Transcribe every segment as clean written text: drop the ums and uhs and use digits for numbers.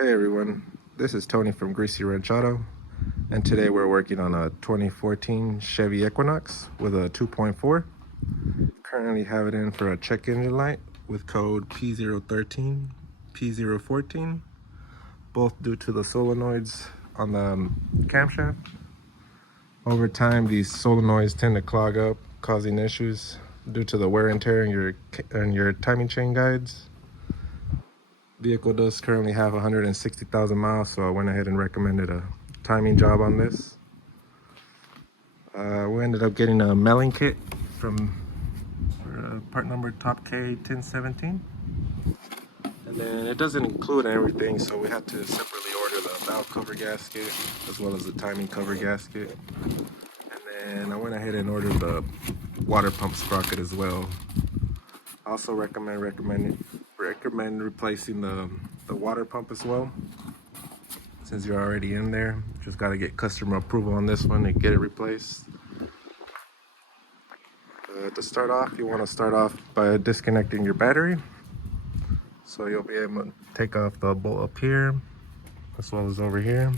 Hey everyone, this is Tony from Greasy Ranch Auto, and today we're working on a 2014 Chevy Equinox with a 2.4. Currently have it in for a check engine light with code P013, P014, both due to the solenoids on the camshaft. Over time, these solenoids tend to clog up, causing issues due to the wear and tear in your timing chain guides. Vehicle does currently have 160,000 miles, so I went ahead and recommended a timing job on this. We ended up getting a melling kit from part number Top K 1017, and then it doesn't include everything, so we had to separately order the valve cover gasket as well as the timing cover gasket, and then I went ahead and ordered the water pump sprocket as well. I also recommend replacing the water pump as well. Since you're already in there, just got to get customer approval on this one and get it replaced. To start off, you want to start off by disconnecting your battery. So you'll be able to take off the bolt up here as well as over here.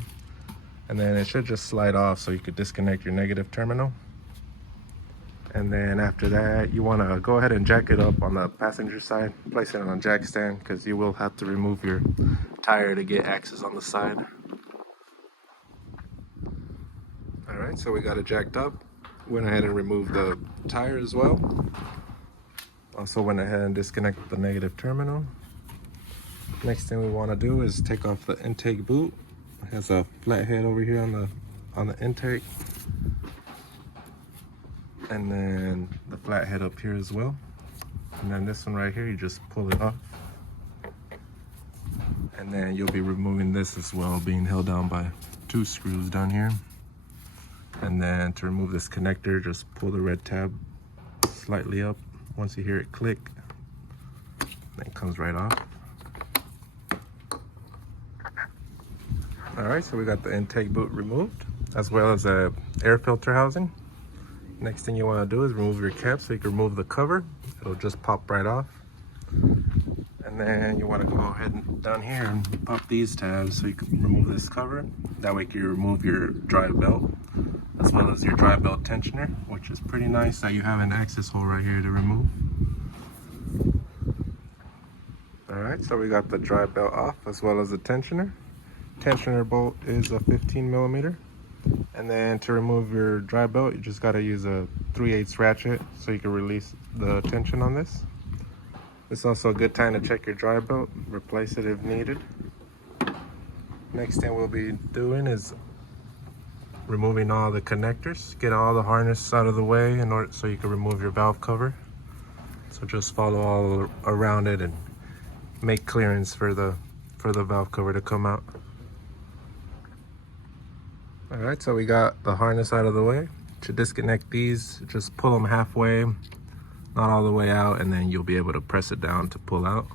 And then it should just slide off so you could disconnect your negative terminal. And then after that, you want to go ahead and jack it up on the passenger side. Place it on a jack stand because you will have to remove your tire to get access on the side. Alright, so we got it jacked up. Went ahead and removed the tire as well. Also went ahead and disconnected the negative terminal. Next thing we want to do is take off the intake boot. It has a flat head over here on the intake. And then the flat head up here as well. And then this one right here, you just pull it off. And then you'll be removing this as well, being held down by 2 screws down here. And then to remove this connector, just pull the red tab slightly up. Once you hear it click, then it comes right off. All right, so we got the intake boot removed, as well as a air filter housing. Next thing you want to do is remove your cap so you can remove the cover. It'll just pop right off. And then you want to go ahead and down here and pop these tabs so you can remove this cover. That way you can remove your drive belt as well as your drive belt tensioner, which is pretty nice that you have an access hole right here to remove. Alright, so we got the drive belt off as well as the tensioner. Tensioner bolt is a 15 millimeter. And then to remove your drive belt, you just got to use a 3/8 ratchet so you can release the tension on this. It's also a good time to check your drive belt, replace it if needed. Next thing we'll be doing is removing all the connectors. Get all the harness out of the way in order so you can remove your valve cover. So just follow all around it and make clearance for the valve cover to come out. All right, so we got the harness out of the way. To disconnect these, just pull them halfway, not all the way out, and then you'll be able to press it down to pull out.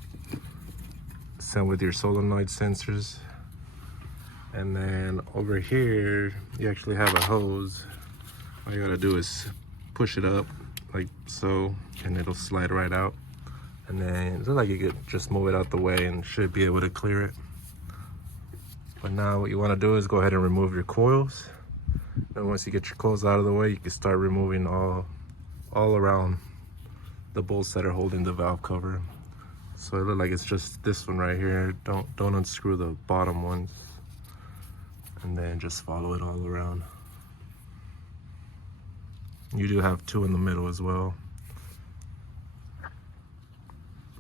Same with your solenoid sensors. And then over here, you actually have a hose. All you gotta do is push it up like so, and it'll slide right out. And then it's like you could just move it out the way and should be able to clear it. But now what you want to do is go ahead and remove your coils. And once you get your coils out of the way, you can start removing all around the bolts that are holding the valve cover. So it looks like it's just this one right here. Don't unscrew the bottom ones. And then just follow it all around. You do have 2 in the middle as well.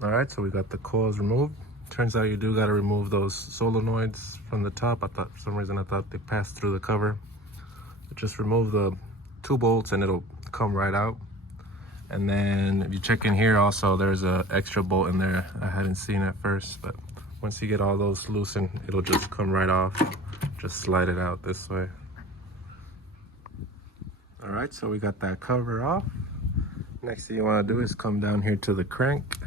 All right, so we got the coils removed. Turns out you do got to remove those solenoids from the top. For some reason I thought they passed through the cover. But just remove the 2 bolts and it'll come right out. And then if you check in here also, there's a extra bolt in there I hadn't seen at first, but once you get all those loosened, it'll just come right off. Just slide it out this way. All right, so we got that cover off. Next thing you want to do is come down here to the crank.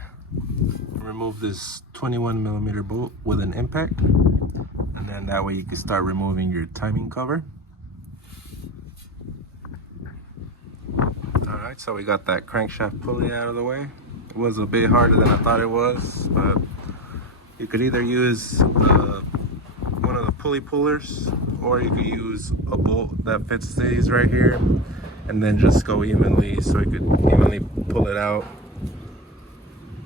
Remove this 21 millimeter bolt with an impact, and then that way you can start removing your timing cover. All right, so we got that crankshaft pulley out of the way. It was a bit harder than I thought it was, but you could either use the pulley pullers, or you could use a bolt that fits these right here and then just go evenly so you could evenly pull it out.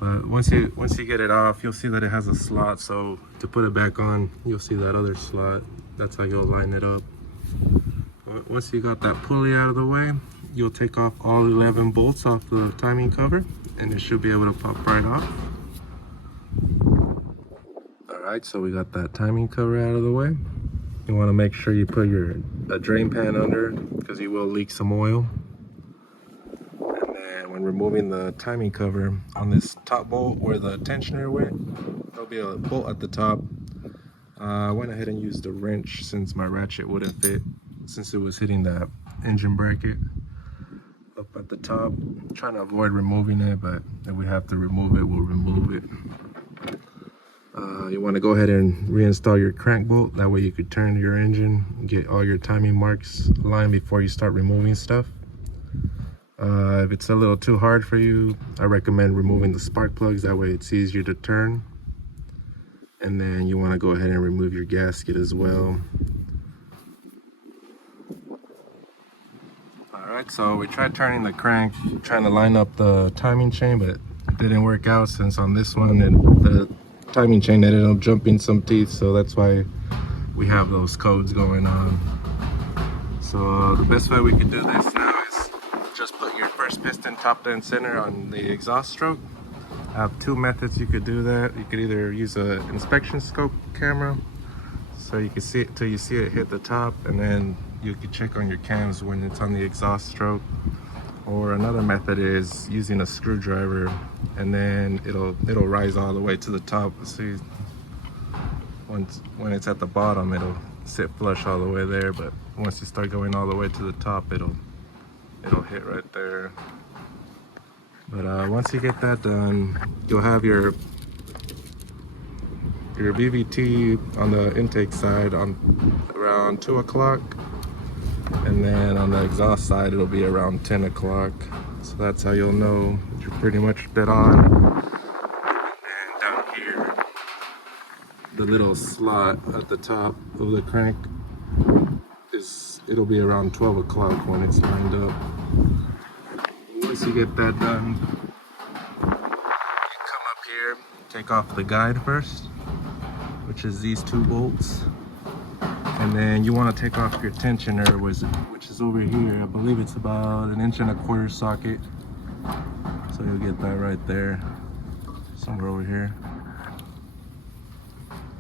But once you get it off, you'll see that it has a slot, so to put it back on, you'll see that other slot. That's how you'll line it up. Once you got that pulley out of the way, you'll take off all 11 bolts off the timing cover, and it should be able to pop right off. Alright, so we got that timing cover out of the way. You want to make sure you put a drain pan under, because you will leak some oil. And then when removing the timing cover on this top bolt where the tensioner went, there'll be a bolt at the top. I went ahead and used a wrench since my ratchet wouldn't fit, since it was hitting that engine bracket up at the top. I'm trying to avoid removing it, but if we have to remove it, we'll remove it. You want to go ahead and reinstall your crank bolt. That way you could turn your engine and get all your timing marks aligned before you start removing stuff. If it's a little too hard for you, I recommend removing the spark plugs. That way it's easier to turn. And then you want to go ahead and remove your gasket as well. Alright, so we tried turning the crank, trying to line up the timing chain, but it didn't work out, since on this one the timing chain ended up jumping some teeth, so that's why we have those codes going on. So the best way we can do this now is just put your first piston top dead center on the exhaust stroke. I have two methods you could do that. You could either use an inspection scope camera, so you can see it till you see it hit the top, and then you can check on your cams when it's on the exhaust stroke. Or another method is using a screwdriver, and then it'll rise all the way to the top. See, when it's at the bottom, it'll sit flush all the way there, but once you start going all the way to the top, it'll hit right there. But once you get that done, you'll have your VVT on the intake side on around 2 o'clock, and then on the exhaust side it'll be around 10 o'clock. So that's how you'll know you're pretty much dead on. And down here, the little slot at the top of the crank it'll be around 12 o'clock when it's lined up. Once you get that done, you come up here, take off the guide first, which is these two bolts, and then you want to take off your tensioner, which is over here. I believe it's about 1.25 inch socket, so you'll get that right there, somewhere over here.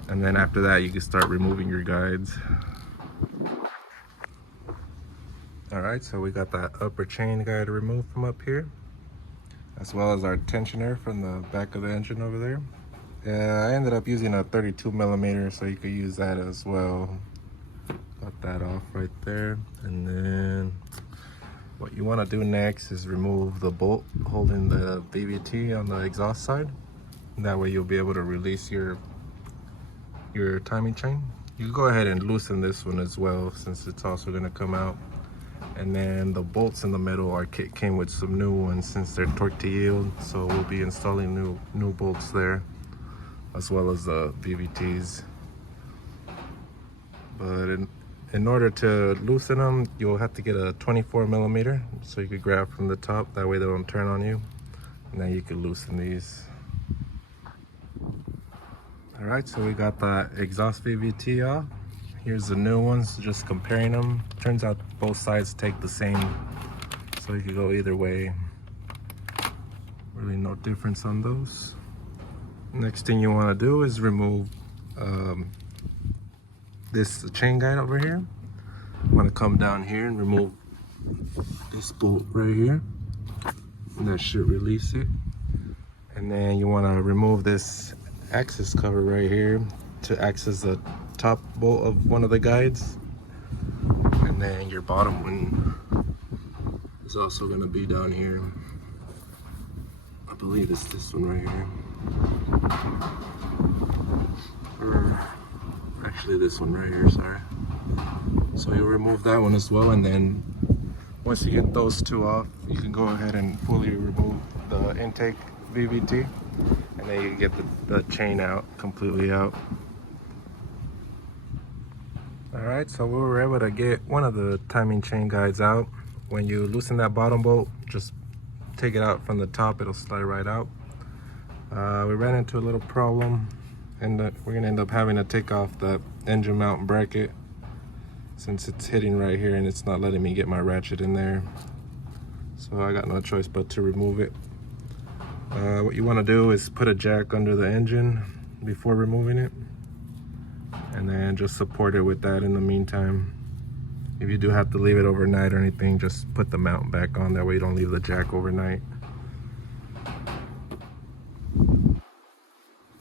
And then after that, you can start removing your guides. Alright, so we got that upper chain guide removed from up here, as well as our tensioner from the back of the engine over there. Yeah, I ended up using a 32mm, so you could use that as well. Got that off right there. And then what you want to do next is remove the bolt holding the VVT on the exhaust side. That way you'll be able to release your timing chain. You can go ahead and loosen this one as well, since it's also going to come out. And then the bolts in the middle, our kit came with some new ones since they're torque to yield, so we'll be installing new bolts there, as well as the VVTs. But in order to loosen them, you'll have to get a 24mm, so you could grab from the top, that way they don't turn on you, and then you can loosen these. Alright, so we got the exhaust VVT off. Here's the new ones, just comparing them. Turns out both sides take the same, so you can go either way. Really no difference on those. Next thing you want to do is remove this chain guide over here. You want to come down here and remove this bolt right here, and that should release it. And then you want to remove this access cover right here to access the top bolt of one of the guides, and then your bottom one is also going to be down here. I believe it's this one right here, or actually this one right here, sorry. So you'll remove that one as well, and then once you get those two off, you can go ahead and fully remove the intake VVT, and then you get the chain out, completely out. Alright, so we were able to get one of the timing chain guides out. When you loosen that bottom bolt, just take it out from the top, it'll slide right out. We ran into a little problem, and we're gonna end up having to take off the engine mount bracket since it's hitting right here and it's not letting me get my ratchet in there. So I got no choice but to remove it. What you want to do is put a jack under the engine before removing it, and then just support it with that in the meantime. If you do have to leave it overnight or anything, just put the mount back on, that way you don't leave the jack overnight.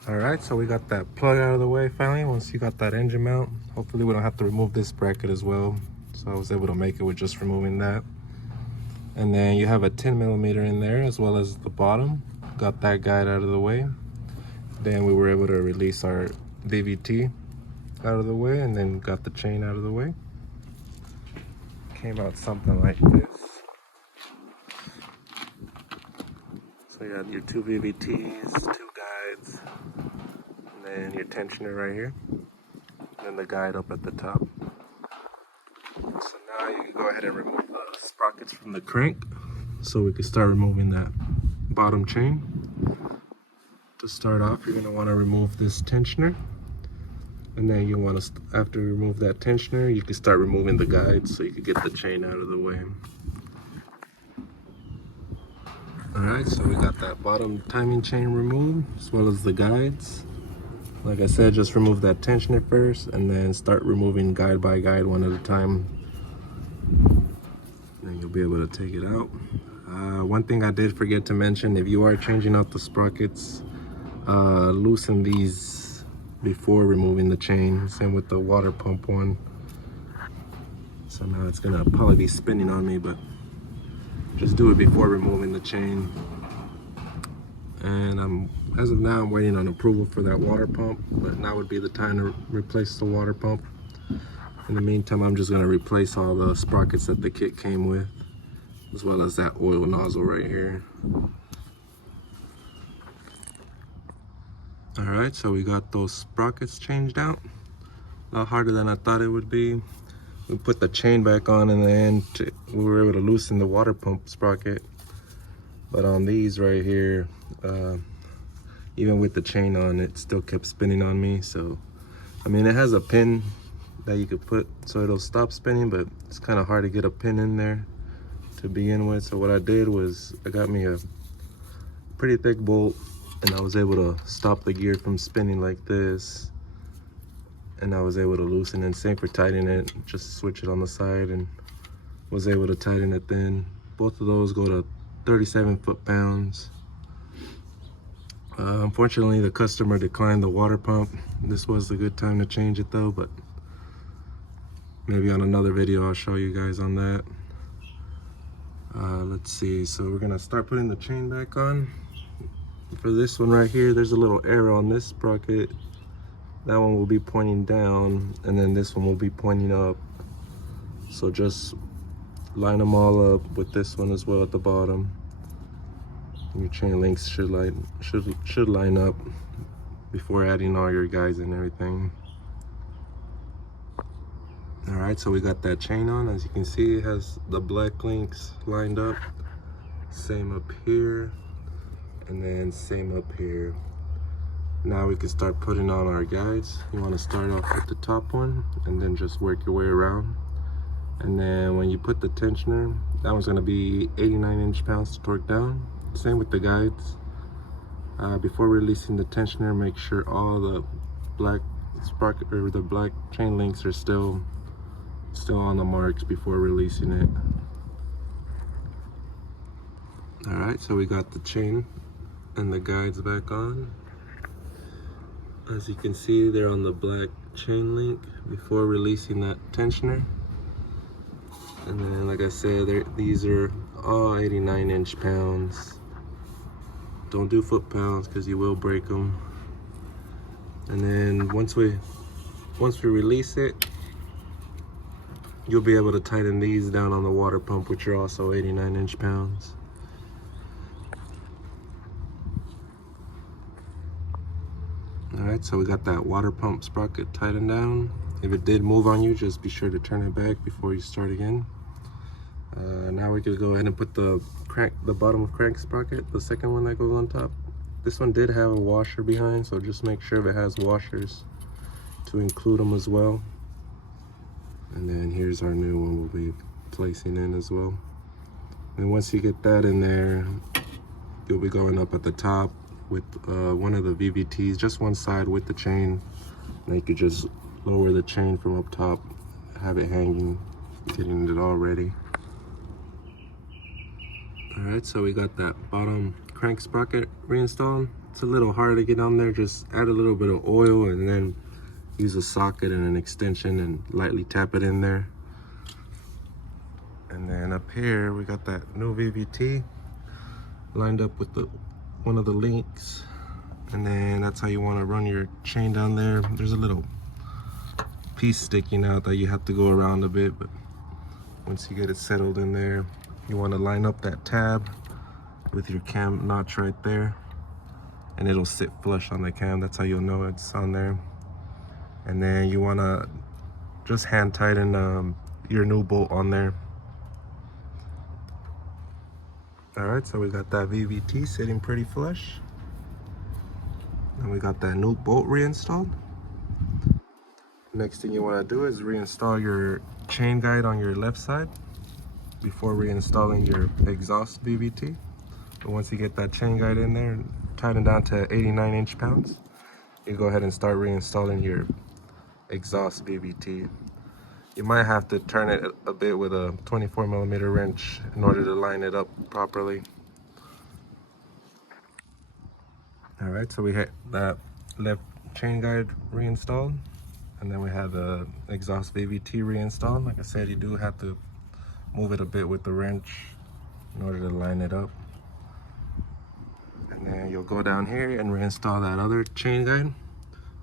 Alright, so we got that plug out of the way finally. Once you got that engine mount, hopefully we don't have to remove this bracket as well. So I was able to make it with just removing that. And then you have a 10mm in there as well as the bottom. Got that guide out of the way. Then we were able to release our DVT out of the way, and then got the chain out of the way. Came out something like this. So you have your two VVTs, two guides, and then your tensioner right here, and the guide up at the top. So now you can go ahead and remove the sprockets from the crank, so we can start removing that bottom chain. To start off, you're going to want to remove this tensioner, and then you want to, after you remove that tensioner, you can start removing the guides so you can get the chain out of the way. Alright, so we got that bottom timing chain removed as well as the guides. Like I said, just remove that tensioner first and then start removing guide by guide one at a time. Then you'll be able to take it out. One thing I did forget to mention, if you are changing out the sprockets, loosen these before removing the chain. Same with the water pump one. So now it's gonna probably be spinning on me, but just do it before removing the chain. And as of now, I'm waiting on approval for that water pump, but now would be the time to replace the water pump. In the meantime, I'm just gonna replace all the sprockets that the kit came with, as well as that oil nozzle right here. All right, so we got those sprockets changed out. A lot harder than I thought it would be. We put the chain back on, and then we were able to loosen the water pump sprocket. But on these right here, even with the chain on, it still kept spinning on me. So, I mean, it has a pin that you could put so it'll stop spinning, but it's kind of hard to get a pin in there to begin with. So what I did was I got me a pretty thick bolt, and I was able to stop the gear from spinning like this. And I was able to loosen it. Same for tightening it, just switch it on the side, and was able to tighten it then. Both of those go to 37 foot-pounds. Unfortunately, the customer declined the water pump. This was a good time to change it though, but maybe on another video I'll show you guys on that. Let's see, so we're gonna start putting the chain back on. For this one right here, there's a little arrow on this sprocket. That one will be pointing down, and then this one will be pointing up. So just line them all up with this one as well at the bottom. Your chain links should line up before adding all your guides and everything. All right, so we got that chain on. As you can see, it has the black links lined up. Same up here, and then same up here. Now we can start putting on our guides. You want to start off with the top one and then just work your way around. And then when you put the tensioner, that one's going to be 89 inch-pounds to torque down. Same with the guides. Before releasing the tensioner, make sure all the black sprocket or the black chain links are still on the marks before releasing it. All right, so we got the chain and the guides back on. As you can see, they're on the black chain link before releasing that tensioner. And then, like I said, these are all 89 inch-pounds. Don't do foot-pounds because you will break them. And then once we release it, you'll be able to tighten these down on the water pump, which are also 89 inch-pounds. All right, so we got that water pump sprocket tightened down. If it did move on you, just be sure to turn it back before you start again. Now we could go ahead and put the bottom of crank sprocket, the second one that goes on top. This one did have a washer behind, so just make sure if it has washers to include them as well. And then here's our new one we'll be placing in as well. And once you get that in there, you'll be going up at the top with one of the VVTs, just one side with the chain. And you could just lower the chain from up top, have it hanging, getting it all ready. Alright, so we got that bottom crank sprocket reinstalled. It's a little hard to get on there. Just add a little bit of oil and then use a socket and an extension and lightly tap it in there. And then up here we got that new VVT lined up with one of the links, and then that's how you want to run your chain down there. There's a little piece sticking out that you have to go around a bit, but once you get it settled in there, you want to line up that tab with your cam notch right there, and it'll sit flush on the cam. That's how you'll know it's on there. And then you want to just hand tighten your new bolt on there. Alright, so we got that VVT sitting pretty flush. And we got that new bolt reinstalled. Next thing you want to do is reinstall your chain guide on your left side before reinstalling your exhaust VVT. But once you get that chain guide in there, tighten down to 89 inch-pounds, you go ahead and start reinstalling your exhaust VVT. You might have to turn it a bit with a 24mm wrench in order to line it up properly. Alright, so we had that left chain guide reinstalled, and then we have the exhaust VVT reinstalled. Like I said, you do have to move it a bit with the wrench in order to line it up. And then you'll go down here and reinstall that other chain guide.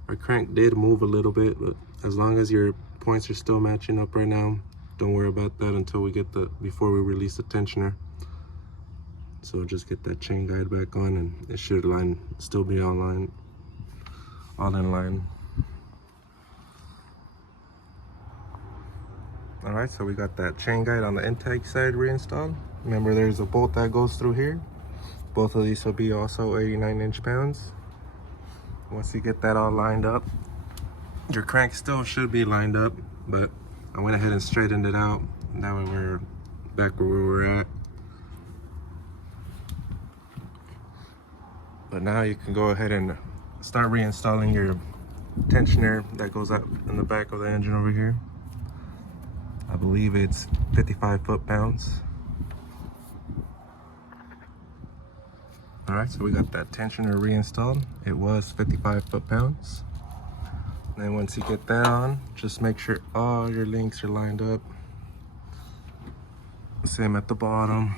Our crank did move a little bit, but as long as your points are still matching up right now, don't worry about that until we get before we release the tensioner. So just get that chain guide back on and it should still be all in line. Alright, so we got that chain guide on the intake side reinstalled. Remember, there's a bolt that goes through here. Both of these will be also 89 inch-pounds. Once you get that all lined up, your crank still should be lined up, but I went ahead and straightened it out. That way we're back where we were at. But now you can go ahead and start reinstalling your tensioner that goes up in the back of the engine over here. I believe it's 55 foot-pounds. Alright, so we got that tensioner reinstalled. It was 55 foot-pounds. And then once you get that on, just make sure all your links are lined up. Same at the bottom.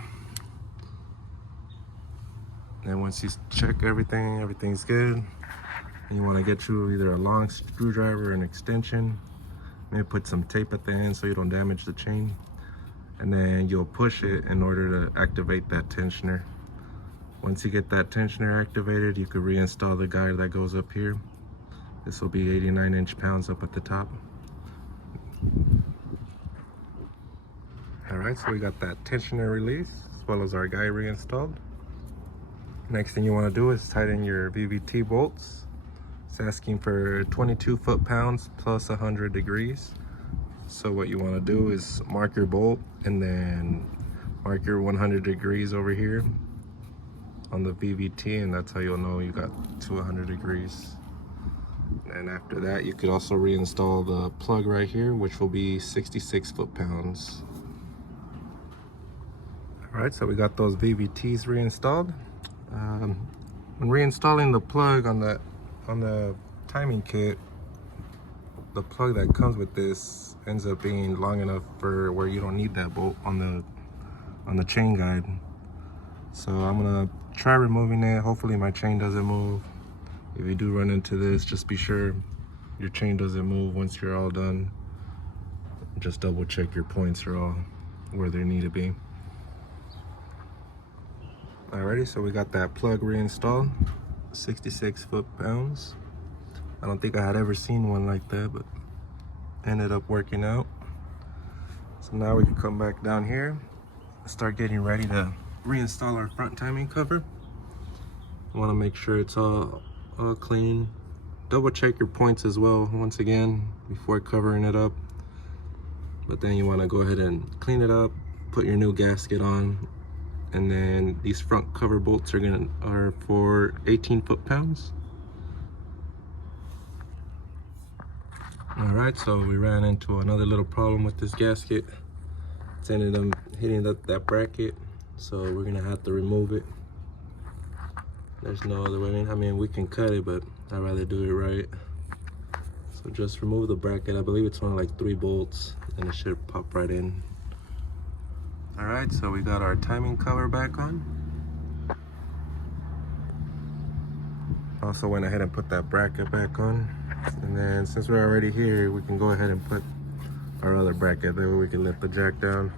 And once you check everything's good. And you want to get you either a long screwdriver or an extension. Maybe put some tape at the end so you don't damage the chain. And then you'll push it in order to activate that tensioner. Once you get that tensioner activated, you could reinstall the guide that goes up here. This will be 89 inch-pounds up at the top. Alright, so we got that tensioner release as well as our guide reinstalled. Next thing you want to do is tighten your VVT bolts. It's asking for 22 foot-pounds plus 100 degrees. So what you want to do is mark your bolt and then mark your 100 degrees over here on the VVT, and that's how you'll know you got to 100 degrees. And after that, you could also reinstall the plug right here, which will be 66 foot-pounds. All right, so we got those VVTs reinstalled. When reinstalling the plug on the timing kit, the plug that comes with this ends up being long enough for where you don't need that bolt on the chain guide. So I'm gonna try removing it. Hopefully my chain doesn't move. If you do run into this, just be sure your chain doesn't move once you're all done. Just double check your points are all where they need to be. Alrighty, so we got that plug reinstalled, 66 foot-pounds. I don't think I had ever seen one like that, but ended up working out. So now we can come back down here, start getting ready to reinstall our front timing cover. You want to make sure it's all clean. Double check your points as well once again before covering it up. But then you want to go ahead and clean it up, put your new gasket on, and then these front cover bolts are for 18 foot-pounds. All right, so we ran into another little problem with this gasket. It's ended up hitting that bracket, so we're gonna have to remove it. There's no other way. I mean, we can cut it, but I'd rather do it right. So just remove the bracket. I believe it's only like 3 bolts, and it should pop right in. All right, so we got our timing cover back on. Also went ahead and put that bracket back on. And then since we're already here, we can go ahead and put our other bracket there where we can lift the jack down.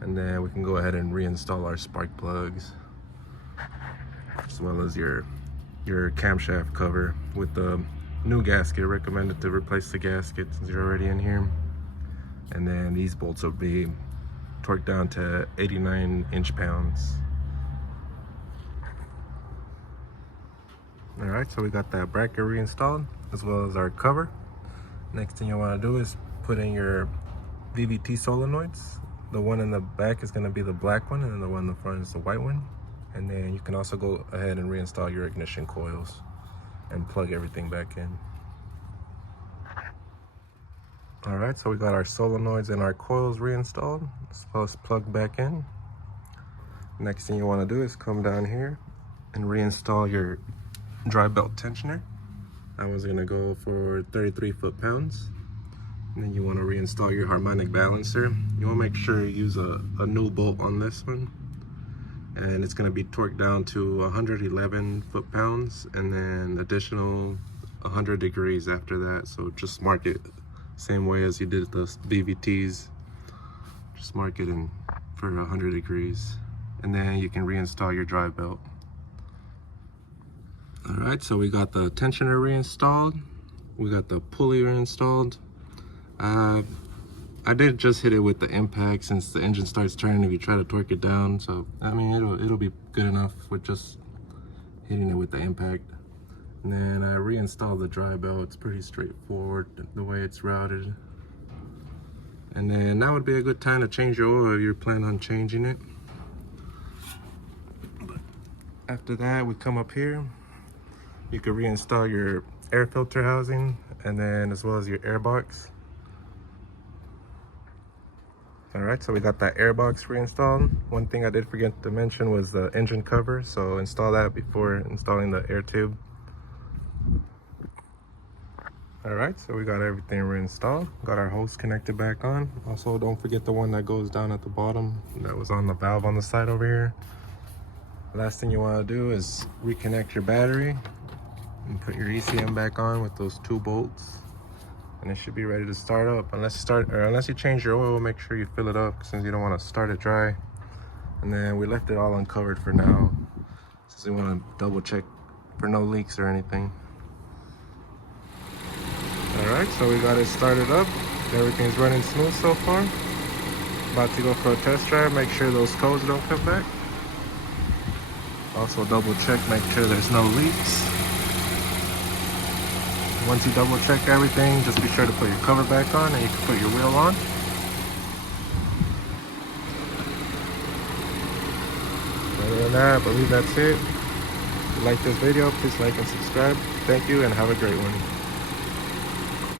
And then we can go ahead and reinstall our spark plugs, as well as your camshaft cover with the new gasket. Recommended to replace the gasket since you're already in here. And then these bolts will be torqued down to 89 inch-pounds. All right, so we got that bracket reinstalled as well as our cover. Next thing you want to do is put in your VVT solenoids. The one in the back is going to be the black one, and then the one in the front is the white one. And then you can also go ahead and reinstall your ignition coils and plug everything back in. All right, so we got our solenoids and our coils reinstalled, as well as plugged back in. Next thing you want to do is come down here and reinstall your dry belt tensioner. That one's gonna go for 33 foot-pounds. And then you want to reinstall your harmonic balancer. You want to make sure you use a new bolt on this one. And it's going to be torqued down to 111 foot-pounds, and then additional 100 degrees after that. So just mark it same way as you did the VVTs. Just mark it in for 100 degrees. And then you can reinstall your drive belt. All right, so we got the tensioner reinstalled. We got the pulley reinstalled. I did just hit it with the impact since the engine starts turning if you try to torque it down. So, I mean, it'll be good enough with just hitting it with the impact. And then I reinstalled the dry belt. It's pretty straightforward the way it's routed. And then that would be a good time to change your oil if you're planning on changing it. After that, we come up here. You can reinstall your air filter housing, and then as well as your air box. All right, so we got that air box reinstalled. One thing I did forget to mention was the engine cover, so install that before installing the air tube. All right, so we got everything reinstalled. Got our hose connected back on. Also, don't forget the one that goes down at the bottom that was on the valve on the side over here. Last thing you want to do is reconnect your battery and put your ECM back on with those 2 bolts, and it should be ready to start up. Unless you change your oil, make sure you fill it up since you don't want to start it dry. And then we left it all uncovered for now since we want to double check for no leaks or anything. All right, so we got it started up. Everything's running smooth so far. About to go for a test drive. Make sure those codes don't come back. Also double check, make sure there's no leaks. Once you double check everything, just be sure to put your cover back on, and you can put your wheel on. Other than that, I believe that's it. If you like this video, please like and subscribe. Thank you, and have a great one.